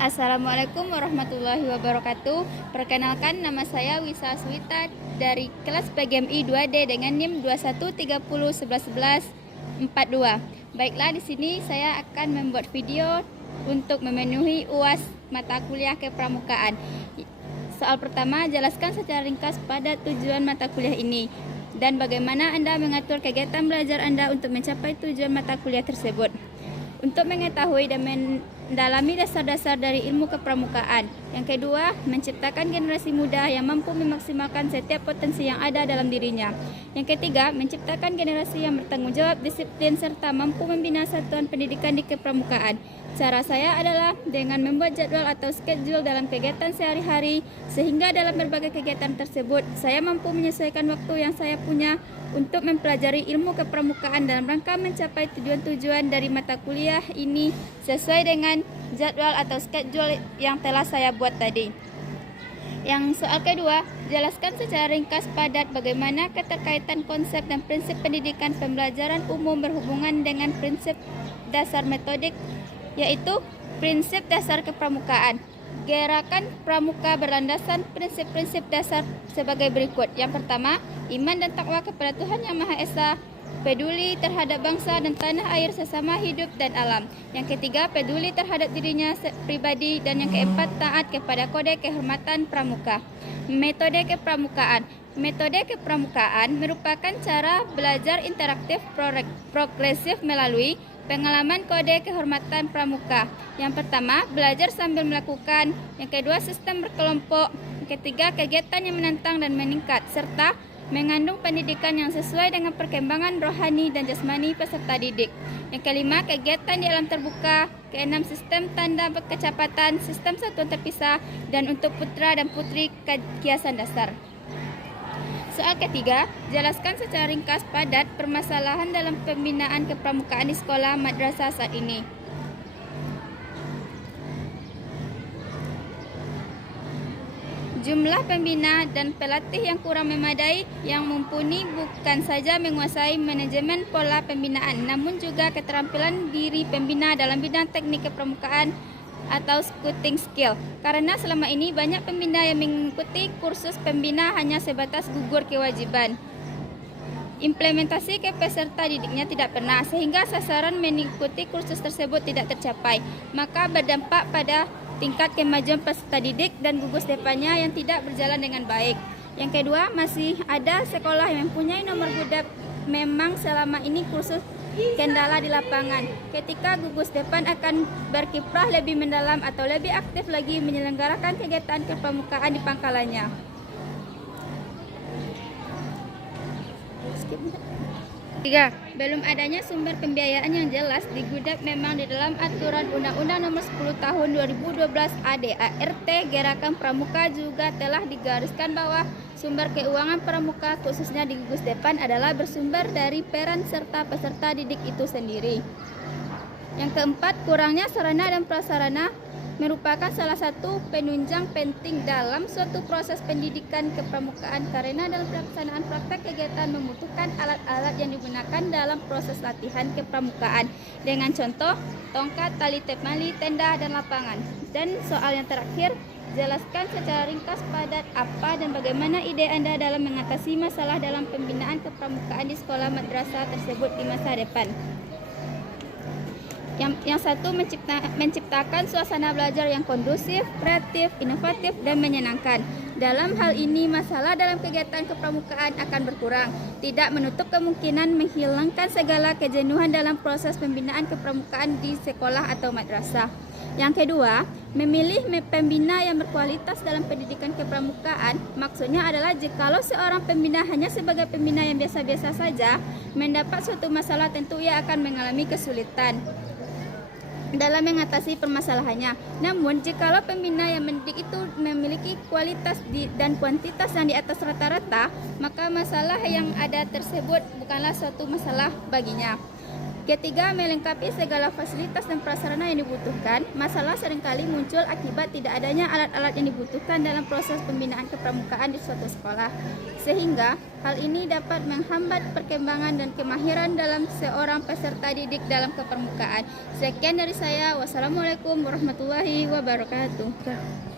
Assalamualaikum warahmatullahi wabarakatuh. Perkenalkan, nama saya Wisa Swita dari kelas PGMI 2D dengan NIM 2130111142. Baiklah, di sini saya akan membuat video untuk memenuhi UAS mata kuliah kepramukaan. Soal pertama, jelaskan secara ringkas pada tujuan mata kuliah ini dan bagaimana Anda mengatur kegiatan belajar Anda untuk mencapai tujuan mata kuliah tersebut. Untuk mengetahui dan mendalami dasar-dasar dari ilmu kepramukaan. Yang kedua, menciptakan generasi muda yang mampu memaksimalkan setiap potensi yang ada dalam dirinya. Yang ketiga, menciptakan generasi yang bertanggung jawab, disiplin, serta mampu membina satuan pendidikan di kepramukaan. Cara saya adalah dengan membuat jadwal atau schedule dalam kegiatan sehari-hari, sehingga dalam berbagai kegiatan tersebut, saya mampu menyesuaikan waktu yang saya punya untuk mempelajari ilmu kepramukaan dalam rangka mencapai tujuan-tujuan dari mata kuliah ini sesuai dengan jadwal atau schedule yang telah saya buat tadi. Yang soal kedua, jelaskan secara ringkas padat bagaimana keterkaitan konsep dan prinsip pendidikan pembelajaran umum berhubungan dengan prinsip dasar metodik, yaitu prinsip dasar kepramukaan. Gerakan pramuka berlandaskan prinsip-prinsip dasar sebagai berikut. Yang pertama, iman dan takwa kepada Tuhan Yang Maha Esa, peduli terhadap bangsa dan tanah air sesama hidup dan alam. Yang ketiga, peduli terhadap dirinya pribadi. Dan yang keempat, taat kepada kode kehormatan pramuka. Metode kepramukaan. Metode kepramukaan merupakan cara belajar interaktif progresif melalui pengalaman kode kehormatan pramuka. Yang pertama, belajar sambil melakukan. Yang kedua, sistem berkelompok. Yang ketiga, kegiatan yang menantang dan meningkat, serta mengandung pendidikan yang sesuai dengan perkembangan rohani dan jasmani peserta didik. Yang kelima, kegiatan di alam terbuka. Keenam, sistem tanda kecepatan, sistem satuan terpisah, dan untuk putra dan putri kiasan dasar. Soal ketiga, jelaskan secara ringkas padat permasalahan dalam pembinaan kepramukaan di sekolah madrasah saat ini. Jumlah pembina dan pelatih yang kurang memadai, yang mumpuni bukan saja menguasai manajemen pola pembinaan, namun juga keterampilan diri pembina dalam bidang teknik kepramukaan atau scouting skill. Karena selama ini banyak pembina yang mengikuti kursus pembina hanya sebatas gugur kewajiban. Implementasi ke peserta didiknya tidak pernah, sehingga sasaran mengikuti kursus tersebut tidak tercapai. Maka berdampak pada tingkat kemajuan peserta didik dan gugus depannya yang tidak berjalan dengan baik. Yang kedua, masih ada sekolah yang mempunyai nomor budak. Memang selama ini kursus kendala di lapangan, ketika gugus depan akan berkiprah lebih mendalam atau lebih aktif lagi menyelenggarakan kegiatan kepramukaan di pangkalannya. Tiga, belum adanya sumber pembiayaan yang jelas di Gudap. Memang di dalam aturan Undang-Undang Nomor 10 Tahun 2012 ADART Gerakan Pramuka juga telah digariskan bahwa sumber keuangan pramuka khususnya di gugus depan adalah bersumber dari peran serta peserta didik itu sendiri. Yang keempat, kurangnya sarana dan prasarana merupakan salah satu penunjang penting dalam suatu proses pendidikan kepramukaan, karena dalam pelaksanaan praktek kegiatan membutuhkan alat-alat yang digunakan dalam proses latihan kepramukaan, dengan contoh tongkat, tali temali, tenda, dan lapangan. Dan soal yang terakhir, jelaskan secara ringkas padat apa dan bagaimana ide Anda dalam mengatasi masalah dalam pembinaan kepramukaan di sekolah madrasah tersebut di masa depan. Yang satu, menciptakan suasana belajar yang kondusif, kreatif, inovatif, dan menyenangkan. Dalam hal ini, masalah dalam kegiatan kepramukaan akan berkurang, tidak menutup kemungkinan menghilangkan segala kejenuhan dalam proses pembinaan kepramukaan di sekolah atau madrasah. Yang kedua, memilih pembina yang berkualitas dalam pendidikan kepramukaan. Maksudnya adalah jikalau seorang pembina hanya sebagai pembina yang biasa-biasa saja, mendapat suatu masalah tentu ia akan mengalami kesulitan dalam mengatasi permasalahannya. Namun, jikalau pembina yang mendidik itu memiliki kualitas dan kuantitas yang di atas rata-rata, maka masalah yang ada tersebut bukanlah suatu masalah baginya. Ketiga, melengkapi segala fasilitas dan prasarana yang dibutuhkan. Masalah seringkali muncul akibat tidak adanya alat-alat yang dibutuhkan dalam proses pembinaan kepramukaan di suatu sekolah, sehingga hal ini dapat menghambat perkembangan dan kemahiran dalam seorang peserta didik dalam kepramukaan. Sekian dari saya. Wassalamualaikum warahmatullahi wabarakatuh.